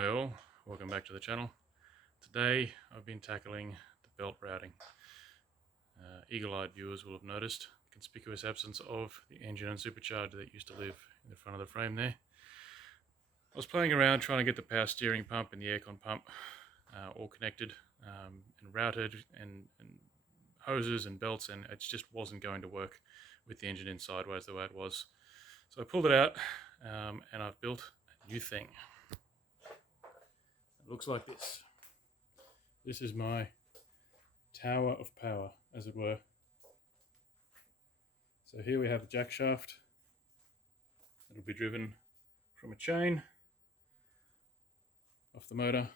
Hi all, welcome back to the channel. Today I've been tackling the belt routing. Eagle-eyed viewers will have noticed the conspicuous absence of the engine and supercharger that used to live in the front of the frame there. I was playing around trying to get the power steering pump and the aircon pump all connected and routed and hoses and belts, and it just wasn't going to work with the engine in sideways the way it was. So I pulled it out and I've built a new thing. It looks like this. This is my tower of power, as it were. So here we have the jack shaft. It'll be driven from a chain off the motor.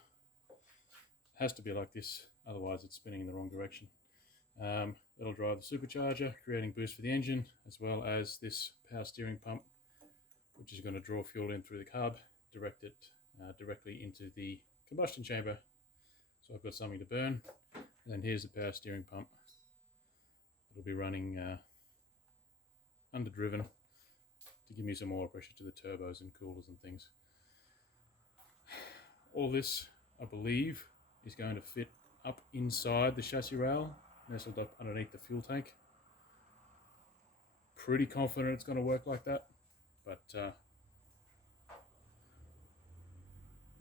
It has to be like this, otherwise it's spinning in the wrong direction. It'll drive the supercharger, creating boost for the engine, as well as this power steering pump, which is going to draw fuel in through the carb, direct it directly into the combustion chamber. So I've got something to burn. And then here's the power steering pump. It'll be running underdriven to give me some more pressure to the turbos and coolers and things. All this, I believe, is going to fit up inside the chassis rail, nestled up underneath the fuel tank. Pretty confident it's going to work like that, but we'll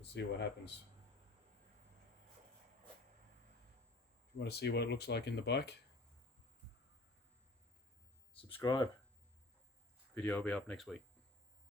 see what happens. If you want to see what it looks like in the bike, subscribe. Video will be up next week.